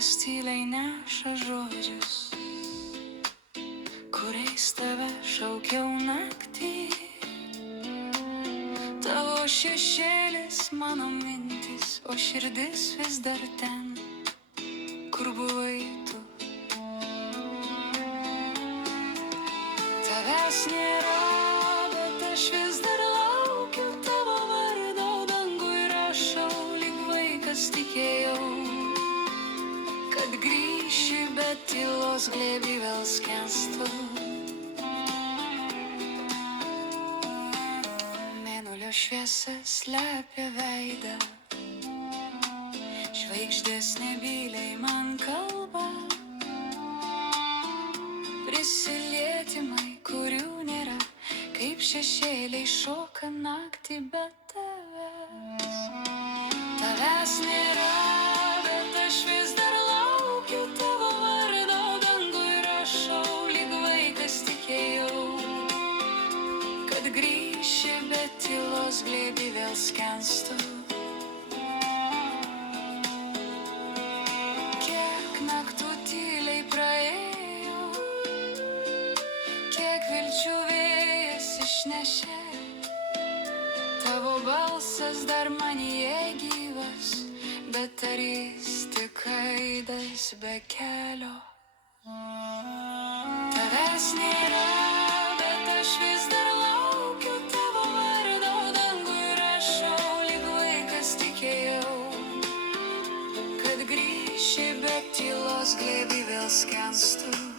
Vėjas tyliai neša žodžius, kuriais tave šaukiau naktį. Tavo šešėlis mano mintis, o širdis vis dar ten, kur buvai tu. Tavęs nėra, bet aš vis dar laukiu tavo vardo, dangui rašau, lyg vaikas tikėjau, kad grįši, bet tylos glėby vėl skęstu. Mėnulio šviesa slepia veidą, žvaigždės nebyliai man kalba, prisilietimai, kurių nėra, kaip šešėliai šoka naktį be tavęs. Tavęs nėra, bet aš vis dar laukiu tavo vardo, dangui rašau, lyg vaikas tikėjau, kad grįši, bet tylos glėby vėl skęstu. Kiek naktų tyliai praėjo, kiek vilčių vėjas išnešė, tavo balsas dar manyje gyvas, bet ar jis tik aidas be kelio. Tavęs nėra, bet aš vis dar laukiu tavo vardo, dangui rašau, lyg vaikas tikėjau, kad grįši, bet tylos glėby vėl skęstu.